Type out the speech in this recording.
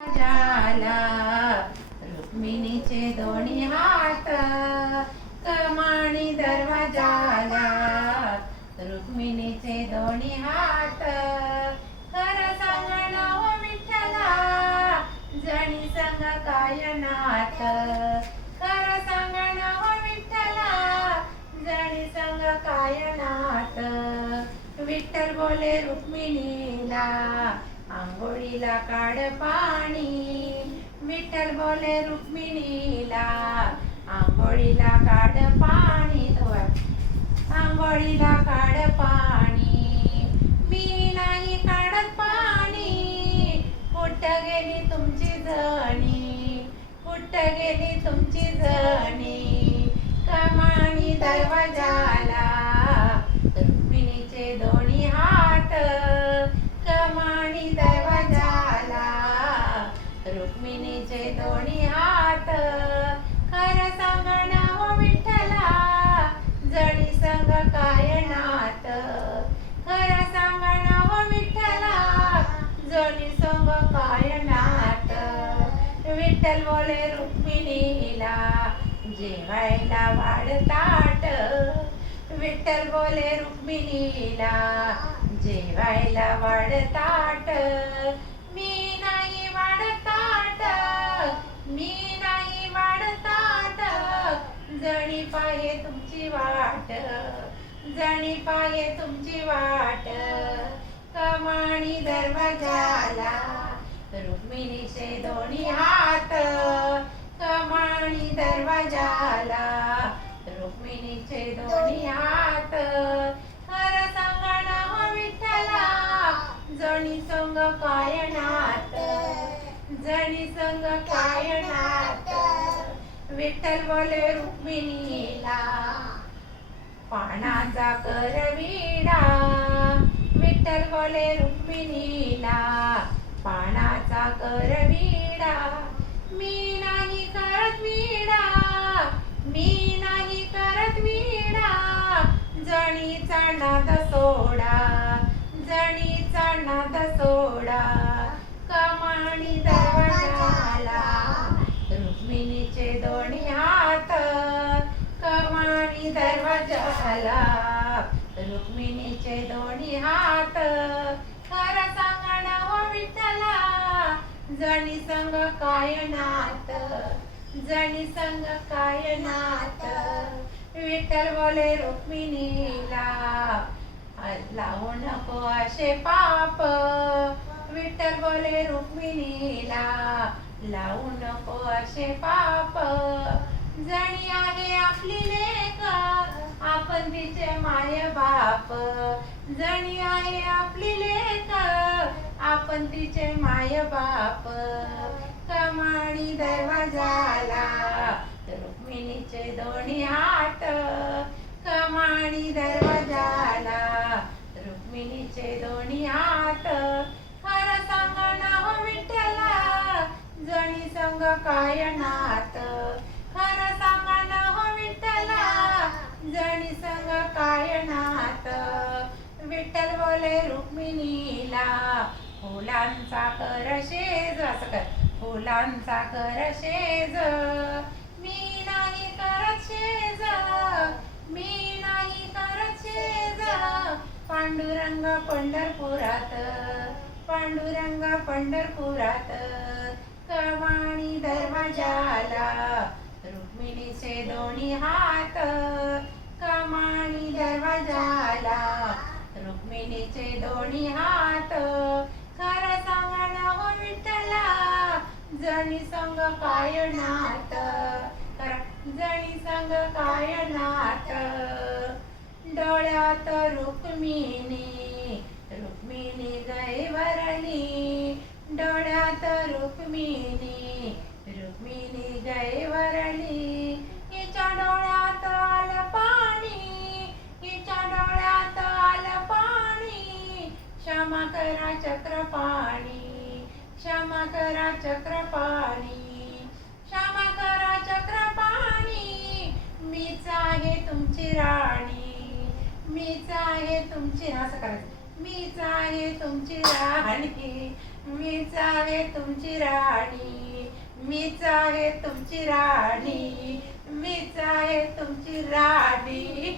झाला रुक्मिणीचे दोन्ही हात कमानी दरवाजाला रुक्मिणीचे दोन्ही हात खर सांगण हो विठ्ठला जणी संग काय नात खर सांगण हो विठ्ठला जणी संग काय नात विठ्ठल बोले रुक्मिणीला आंघोळीला काढ पाणी विठ्ठल बोले रुक्मिणीला आंघोळीला काढ पाणी आंघोळीला काढ पाणी मी नाही काढत पाणी कुठ गेली तुमची जणी कुठ गेली तुमची जणी कमानी दरवाजाला रुक्मिणीचे दोन्ही हात कमानी दरवाजाला रुक्मिणीचे दोन्ही हात खर सांगण हो विठ्ठला जणी संग काय नात खर सांगण हो विठ्ठला जणी संग काय नात विठ्ठल बोले रुक्मिणीला जेवायला वाढ ताट विठ्ठल बोले रुक्मिणीला जेवायला वाढ ताट मी नाही वाढ ताट मी नाही वाढ ताट जणी पाहे तुमची वाट जणी पाहे तुमची वाट कमानी दरवाजाला रुक्मिणीचे दोन्ही हात कमानी दरवाजाला रुक्मिणीचे दोन्ही हात खर सांगण हो विठ्ठला जणी संग काय नात जणी संग काय नात विठ्ठल बोले रुक्मिणीला पानाचा कर विडा विठ्ठल बोले रुक्मिणीला पानाचा कर विडा मी नाही करत विडा मी नाही करत विडा जणीचा नाद सोडा जणीचा नाद सोडा कमानी दरवाजाला रुक्मिणीचे दोन्ही हात कमानी दरवाजाला रुक्मिणीचे दोन्ही हात खर सांगण हो विठ्ठला जणी संग काय नात जणी संग काय नात विठ्ठल बोले रुक्मिणीला लावू नको असे पाप विठ्ठल बोले रुक्मिणीला लावू नको असे पाप जणी आहे आपली लेक आपण तिचे माय बाप जणी आहे आपली लेक आपण तिचे माय बाप कमानी दरवाजाला रुक्मिणीचे दोन्ही हात कमानी दरवाजाला रुक्मिणीचे दोन्ही हात खर सांगण हो विठ्ठला जणी संग काय नात खर सांगण हो विठ्ठला जणी संग काय नात विठ्ठल बोले रुक्मिणीला फुलांचा कर शेज असं कर फुलांचा कर शेज मी नाही करत शेज मी नाही करत शेज पांडुरंग पंढरपुरात पांडुरंग पंढरपुरात कमानी दरवाजाला रुक्मिणीचे दोन्ही हात कमानी दरवाजाला रुक्मिणीचे दोन्ही हात खर सांगण हो विठ्ठला जणी संग काय नात जणी संग काय नात डोळ्यात रुक्मिणी रुक्मिणी गैवरणी डोळ्यात रुक्मिणी रुक्मिणी गैवरणी हिच्या डोळ्यात आलं पाणी हिच्या डोळ्यात आलं पाणी क्षमा करा चक्रपाणी क्षमा करा चक्रपाणी क्षमा करा चक्रपाणी मीच आहे तुमची राणी मीच आहे तुमची असं करायचं मीच आहे तुमची राणी मीच आहे तुमची राणी, मीच आहे तुमची राणी, मीच आहे तुमची राणी.